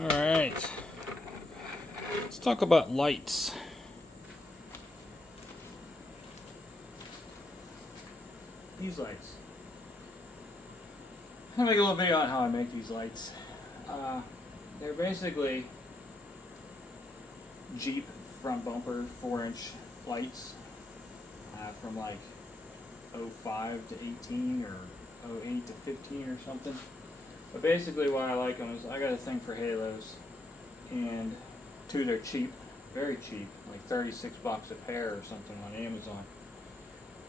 Alright, let's talk about lights. These lights. I'm gonna make a little video on how I make these lights. They're basically Jeep front bumper 4-inch lights from like 05 to 18 or 08 to 15 or something. But basically why I like them is I got a thing for halos, and two, they're cheap, very cheap, like 36 bucks a pair or something on Amazon.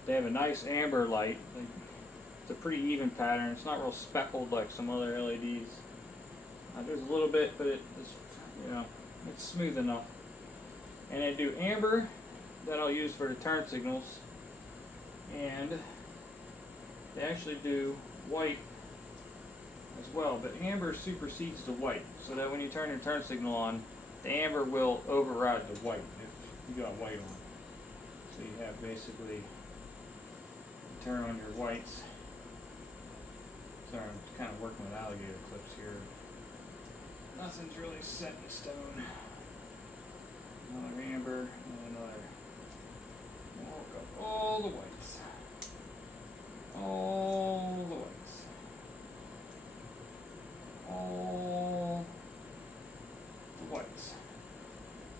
They have a nice amber light. It's a pretty even pattern. It's not real speckled like some other LEDs. There's a little bit, but it's, it's smooth enough. And they do amber that I'll use for the turn signals, and they actually do white as well, but amber supersedes the white, so that when you turn your turn signal on, the amber will override the white if you got white on. So you have basically, turn on your whites. Sorry, I'm kind of working with alligator clips here. Nothing's really set in stone. Another amber, and another. Walk up all the whites. All the whites. All the whites.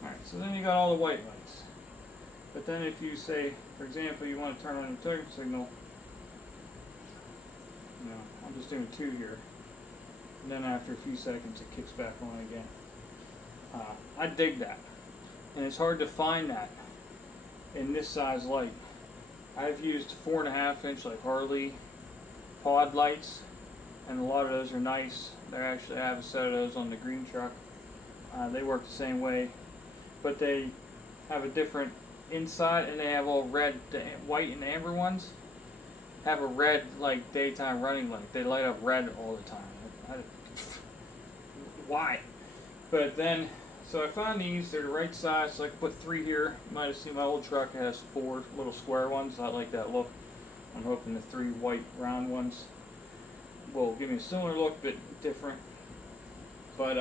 Alright, so then you got all the white lights. But then if you say, for example, you want to turn on the turn signal, I'm just doing 2 here. And then after a few seconds it kicks back on again. I dig that. And it's hard to find that in this size light. I've used 4.5-inch like Harley pod lights, and a lot of those are nice. I have a set of those on the green truck. They work the same way, but they have a different inside, and they have all red. The white and amber ones have a red like daytime running light. They light up red all the time. Why? But then, so I found these. They're the right size, so I can put 3 here. You might have seen my old truck has 4 little square ones. I like that look. I'm hoping the 3 white round ones will give me a similar look, but different. But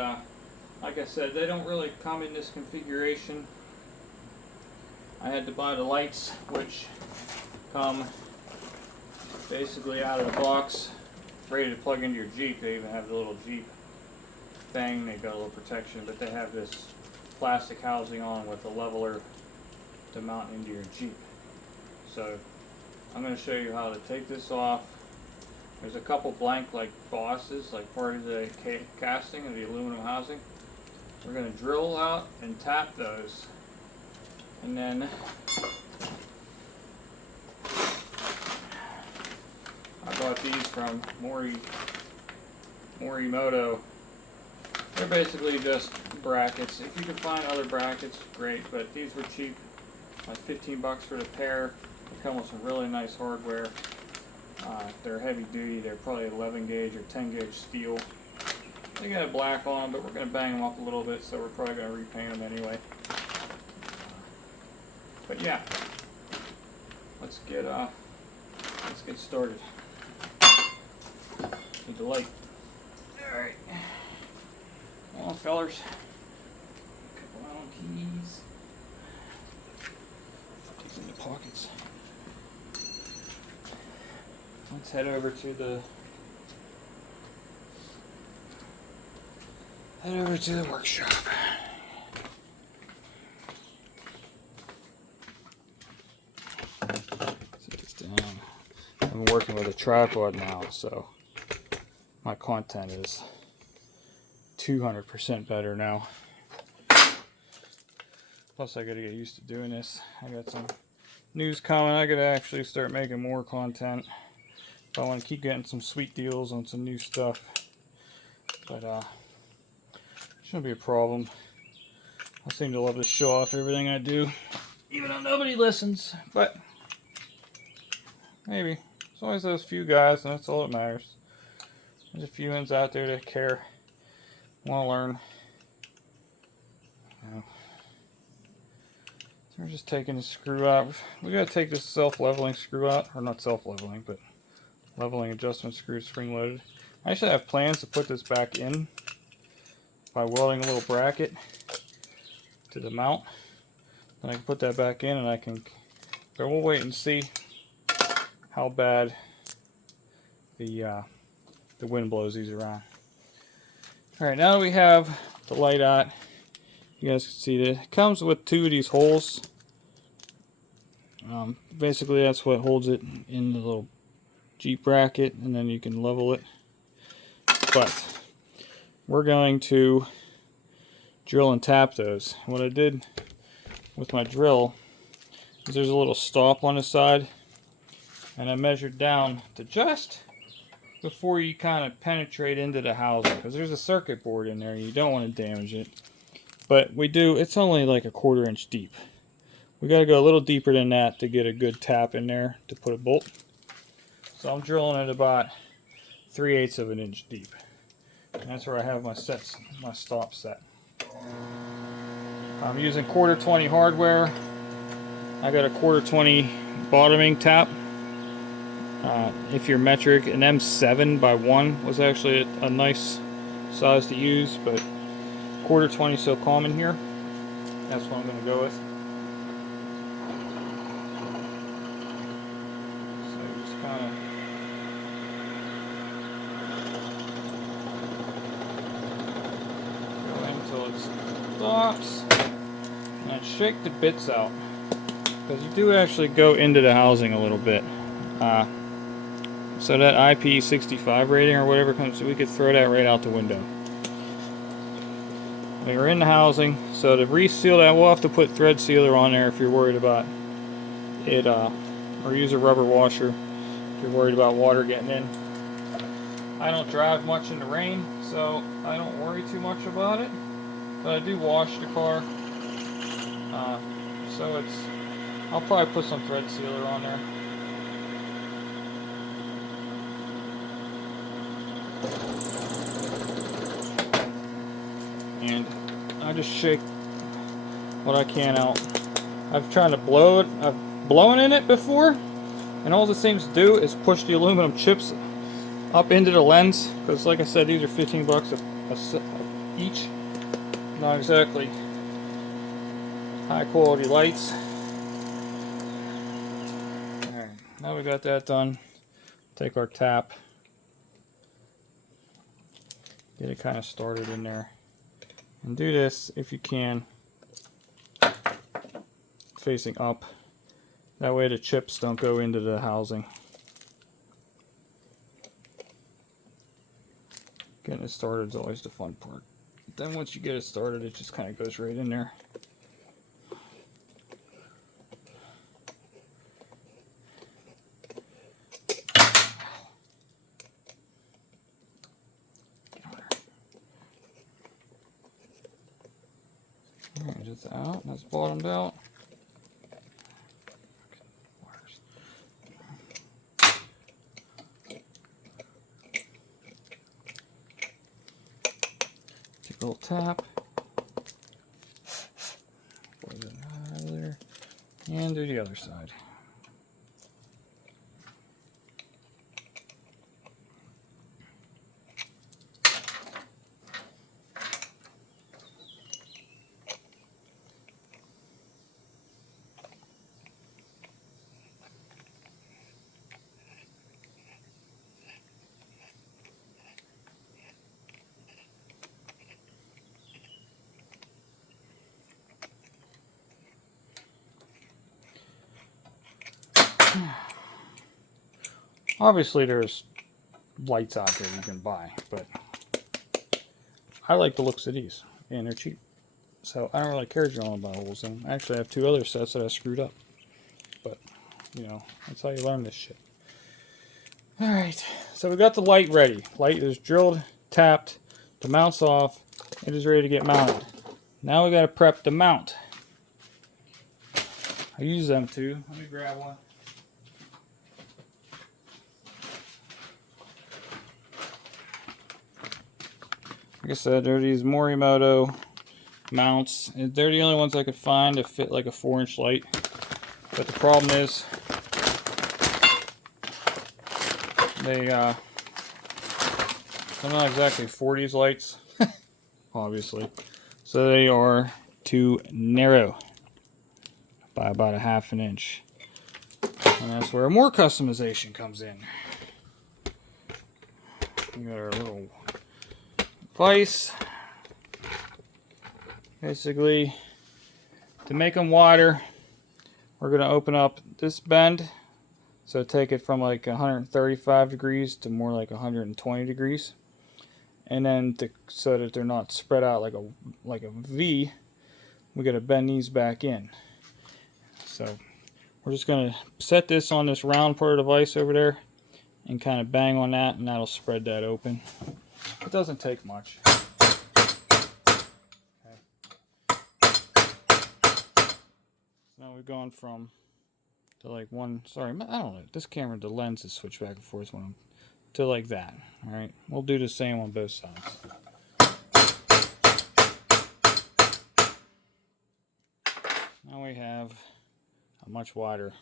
like I said, they don't really come in this configuration. I had to buy the lights, which come basically out of the box, ready to plug into your Jeep. They even have the little Jeep thing. They got a little protection, but they have this plastic housing on with a leveler to mount into your Jeep. So I'm going to show you how to take this off. There's a couple blank like bosses, like part of the casting of the aluminum housing. We're going to drill out and tap those, and then I bought these from Morimoto. They're basically just brackets. If you can find other brackets, great, but these were cheap, like 15 bucks for the pair. They come with some really nice hardware. They're heavy duty. They're probably 11 gauge or 10 gauge steel. They got a black on them, but we're going to bang them up a little bit, so we're probably going to repaint them anyway. But yeah, let's get started. Need the light. All right. Come on, fellers. Couple Allen keys. Put these in the pockets. Let's head over to the workshop. Set this down. I'm working with a tripod now, so my content is 200% better now. Plus I gotta get used to doing this. I got some news coming. I gotta actually start making more content. I want to keep getting some sweet deals on some new stuff, but shouldn't be a problem. I seem to love to show off everything I do, even though nobody listens, but maybe. There's always those few guys, and that's all that matters. There's a few ones out there that care, want to learn. So we're just taking the screw out. We got to take this self-leveling screw out, or not self-leveling, but leveling adjustment screw, spring loaded. I actually have plans to put this back in by welding a little bracket to the mount. Then I can put that back in, and I can. But we'll wait and see how bad the wind blows these around. All right, now that we have the light out, you guys can see that it comes with 2 of these holes. Basically, that's what holds it in the little Jeep bracket, and then you can level it. But we're going to drill and tap those. What I did with my drill is there's a little stop on the side, and I measured down to just before you kind of penetrate into the housing, because there's a circuit board in there and you don't want to damage it. But we do, it's only like a 1/4 inch deep. We got to go a little deeper than that to get a good tap in there to put a bolt. So I'm drilling it about 3/8 of an inch deep. And that's where I have my stop set. I'm using 1/4 20 hardware. I got a 1/4 20 bottoming tap. If you're metric, an M7 by 1 was actually a nice size to use, but 1/4 20 so common here. That's what I'm going to go with. So just kind of go until it stops, and then shake the bits out, because you do actually go into the housing a little bit. So that IP65 rating or whatever comes, we could throw that right out the window. We're in the housing, so to reseal that, we'll have to put thread sealer on there if you're worried about it, or use a rubber washer if you're worried about water getting in. I don't drive much in the rain, so I don't worry too much about it, but I do wash the car, so I'll probably put some thread sealer on there. And I just shake what I can out. I've tried to blow it. I've blown in it before, and all it seems to do is push the aluminum chips up into the lens, because like I said, these are 15 bucks each. Not exactly high quality lights. Alright, now we got that done. Take our tap, get it kind of started in there. And do this, if you can, facing up. That way the chips don't go into the housing. Getting it started is always the fun part. Then once you get it started, it just kind of goes right in there. Alright, it's out. That's bottomed out. Take a little tap. Put it out of there. And do the other side. Obviously there's lights out there you can buy, but I like the looks of these, and they're cheap. So I don't really care if you want to buy holes in them. Actually, I have 2 other sets that I screwed up. But, you know, that's how you learn this shit. Alright, so we got the light ready. Light is drilled, tapped, the mount's off, it is ready to get mounted. Now we got to prep the mount. I use them too. Let me grab one. Like I said, they're these Morimoto mounts. They're the only ones I could find to fit like a 4-inch light. But the problem is, they're not exactly 40s lights. obviously. So they are too narrow by about a half an inch. And that's where more customization comes in. We got our little vise. Basically, to make them wider, we're going to open up this bend. So take it from like 135 degrees to more like 120 degrees. And then so that they're not spread out like a V, we got to bend these back in. So we're just going to set this on this round part of the vise over there and kind of bang on that, and that'll spread that open. It doesn't take much. Okay. Now we've gone from to like one, sorry, I don't know, this camera, the lens is switched back and forth when I'm to like that. All right, we'll do the same on both sides. Now we have a much wider.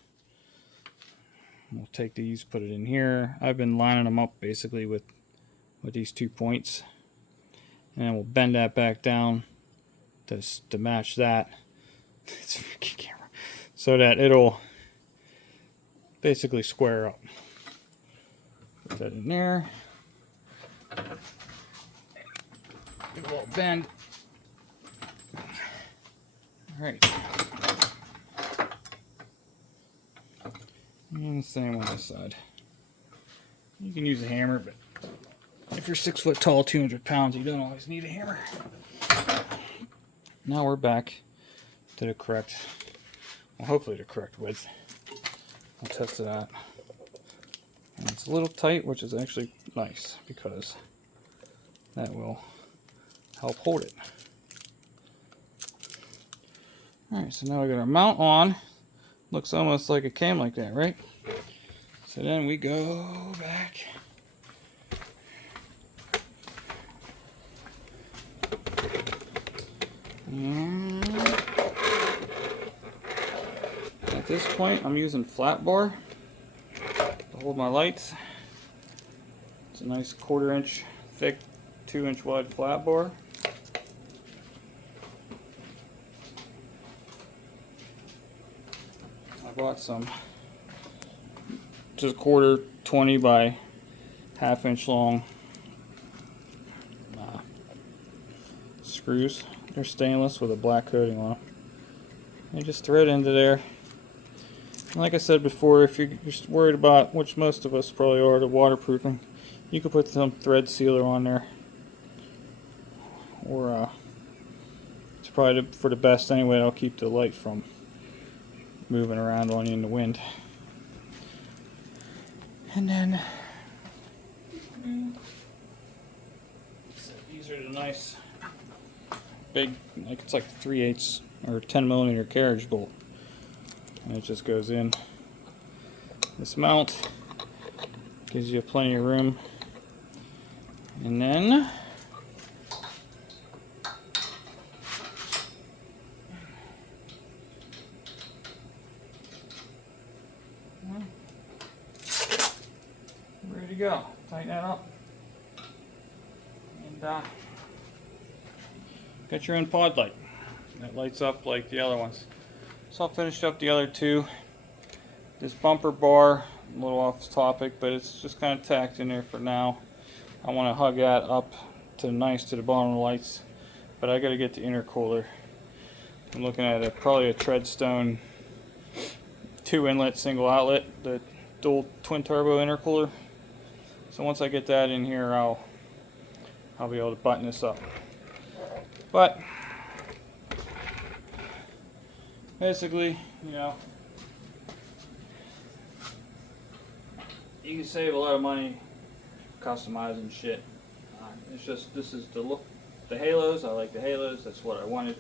We'll take these, put it in here. I've been lining them up basically with these 2 points, and then we'll bend that back down to match that. It's a freaking camera, so that it'll basically square up. Put that in there. Do a little bend. All right. And the same on this side. You can use a hammer, but if you're 6 foot tall, 200 pounds, you don't always need a hammer. Now we're back to the correct, well, hopefully the correct width. I'll test it out. And it's a little tight, which is actually nice because that will help hold it. Alright, so now we got our mount on. Looks almost like a cam like that, right? So then we go back. And at this point, I'm using flat bar to hold my lights. It's a nice 1/4 inch thick, 2 inch wide flat bar. I bought some just 1/4 20 by 1/2 inch long screws. They're stainless with a black coating on them. You just thread into there. And like I said before, if you're worried about, which most of us probably are, the waterproofing, you could put some thread sealer on there. Or it's probably for the best anyway. It'll keep the light from moving around on you in the wind. And then these are the nice big, like it's like 3/8 or 10mm carriage bolt, and it just goes in. This mount gives you plenty of room, and then ready to go. Tighten that up, and got your own pod light that lights up like the other ones. So I finished up the other two. This bumper bar, a little off topic, but it's just kind of tacked in there for now. I want to hug that up to nice to the bottom of the lights, but I got to get the intercooler. I'm looking at probably a Treadstone 2 inlet single outlet, the dual twin turbo intercooler. So once I get that in here, I'll be able to button this up. But basically, you know, you can save a lot of money customizing shit. It's just, this is the look, the halos. I like the halos. That's what I wanted.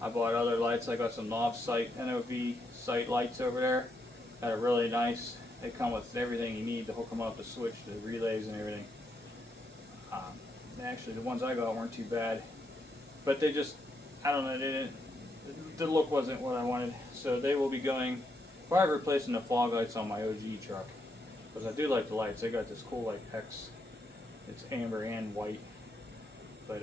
I bought other lights. I got some NOV sight lights over there that are really nice. They come with everything you need to hook them up, the switch, the relays, and everything. Actually, the ones I got weren't too bad, but they just, I don't know, they didn't, the look wasn't what I wanted. So they will be going, probably replacing the fog lights on my OG truck, because I do like the lights. They got this cool like X, it's amber and white, but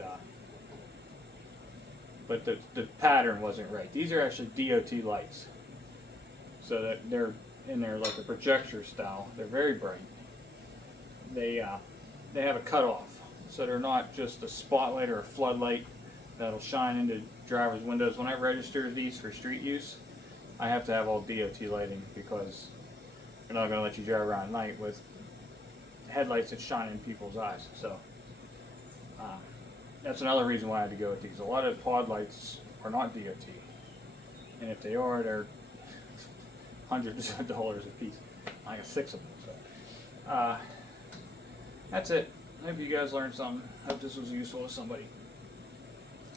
but the pattern wasn't right. These are actually DOT lights, so that they're in there like a projector style. They're very bright. They have a cutoff, so they're not just a spotlight or a floodlight that'll shine into driver's windows. When I register these for street use, I have to have all DOT lighting because they're not going to let you drive around at night with headlights that shine in people's eyes. So that's another reason why I had to go with these. A lot of pod lights are not DOT, and if they are, they're hundreds of dollars a piece. I got 6 of them. So that's it. I hope you guys learned something. I hope this was useful to somebody.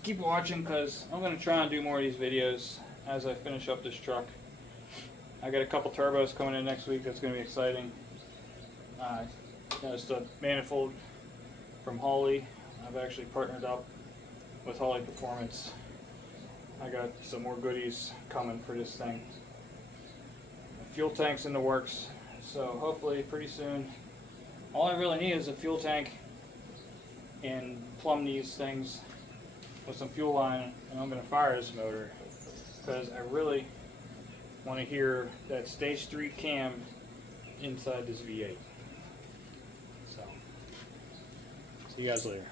Keep watching because I'm going to try and do more of these videos as I finish up this truck. I got a couple turbos coming in next week. That's going to be exciting. Just a manifold from Holley. I've actually partnered up with Holley Performance. I got some more goodies coming for this thing. The fuel tank's in the works, so hopefully pretty soon. All I really need is a fuel tank and plumb these things with some fuel line, and I'm going to fire this motor because I really want to hear that stage 3 cam inside this V8. So, see you guys later.